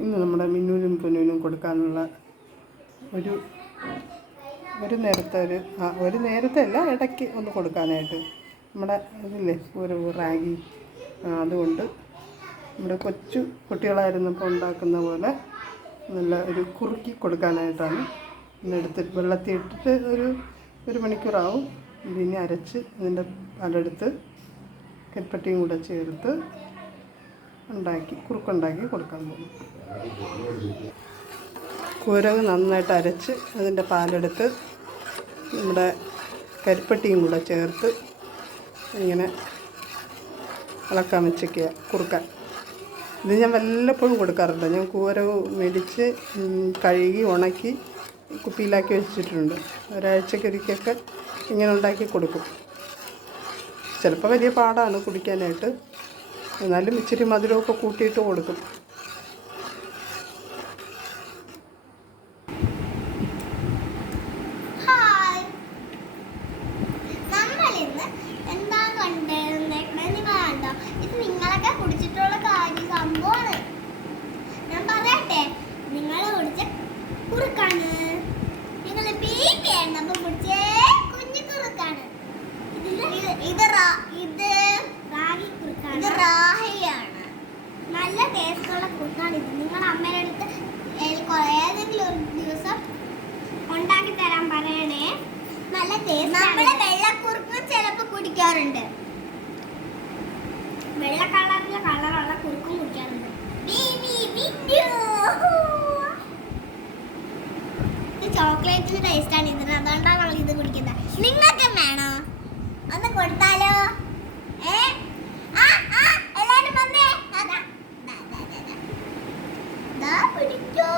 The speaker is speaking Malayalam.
ഇന്ന് നമ്മുടെ മിന്നുവിനും പൊന്നുവിനും കൊടുക്കാനുള്ള ഒരു നേരത്തെ അല്ല, ഇടയ്ക്ക് ഒന്ന് കൊടുക്കാനായിട്ട് നമ്മുടെ ഇതില്ലേ ഒരു റാഗി, അതുകൊണ്ട് നമ്മുടെ കൊച്ചു കുട്ടികളായിരുന്നപ്പോൾ ഉണ്ടാക്കുന്ന പോലെ നല്ല ഒരു കുറുക്കി കൊടുക്കാനായിട്ടാണ് ഇന്നെടുത്ത് വെള്ളത്തിൽ ഇട്ടിട്ട് ഒരു മണിക്കൂറാവും. ഇതിനെ അരച്ച് ഇതിൻ്റെ പാലെടുത്ത് കരിപ്പട്ടിയും കൂടെ ചേർത്ത് കുറുക്കുണ്ടാക്കി കൊടുക്കാൻ പോകും. കുരവ് നന്നായിട്ട് അരച്ച് അതിൻ്റെ പാലെടുത്ത് നമ്മുടെ കരിപ്പട്ടിയും കൂടെ ചേർത്ത് ഇങ്ങനെ ഇളക്കാൻ വെച്ചേക്കുക കുറുക്കാൻ. ഇത് ഞാൻ വല്ലപ്പോഴും കൊടുക്കാറുണ്ട്. ഞാൻ കൂരവ് മേടിച്ച് കഴുകി ഉണക്കി കുപ്പിയിലാക്കി വെച്ചിട്ടുണ്ട്. ഒരാഴ്ചക്കൊരിക്കൊക്കെ ഇങ്ങനെ ഉണ്ടാക്കി കൊടുക്കും. ചിലപ്പോൾ വലിയ പാടാണ് കുടിക്കാനായിട്ട്, എന്നാലും ഇച്ചിരി മധുരമൊക്കെ കൂട്ടിയിട്ട് കൊടുക്കും. നല്ല ടേസ്റ്റുള്ള കുറുക്കാണ് ഇത്. നിങ്ങൾ അമ്മയുടെ അടുത്ത് ഏതെങ്കിലും ഒരു ദിവസം ഉണ്ടാക്കി തരാൻ പറയണേ. നല്ല ടേസ്റ്റ്. നമ്മള് വെള്ളക്കുറുക്കും ചിലപ്പോൾ കുടിക്കാറുണ്ട്. വെള്ള കളറുള്ള കുറുക്കും കുടിക്കാറുണ്ട്. ഇത് ചോക്ലേറ്റിന്റെ ടേസ്റ്റാണ് ഇതിന്, അതുകൊണ്ടാണ് നമ്മൾ ഇത് കുടിക്കുന്നത്. നിങ്ങൾക്ക് വേണോ ഒന്ന് കൊടുത്താലോ? എല്ലാരും വന്നേ, പിടിച്ചോ.